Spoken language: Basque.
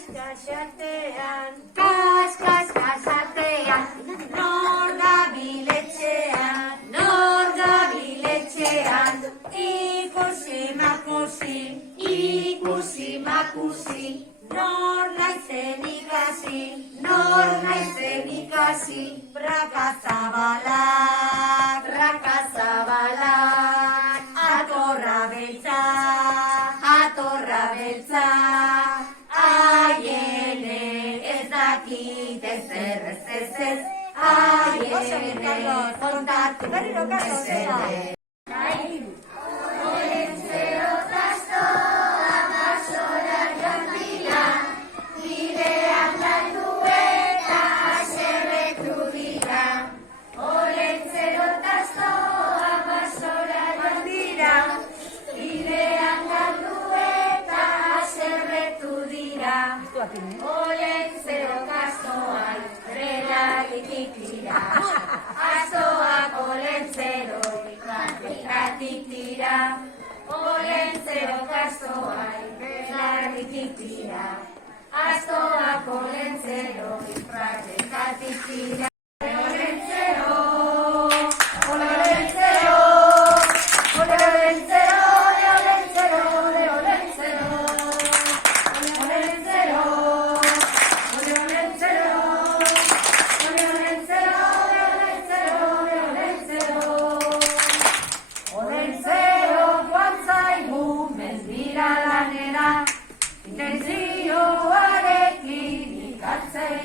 Kaskasatean, kaskasatean, nor gabiletxean, ikusi makusi, nor naizen ikasi, brakazabalak, atorra beltza, aiene ez dakit ezer ez, aiene kontatu mesedez. Olentzero tastoa basora joan dira, bidean landu eta haserretu dira. Olentzero tastoa basora joan dira, bidean landu eta haserretu dira. Olentzero kastoan relatitik dira, astoak olentzeroik praktikatik dira. Olentzero kastoan relatitik dira, astoak olentzeroik praktikatik dira. Intenzioarekin ikatzen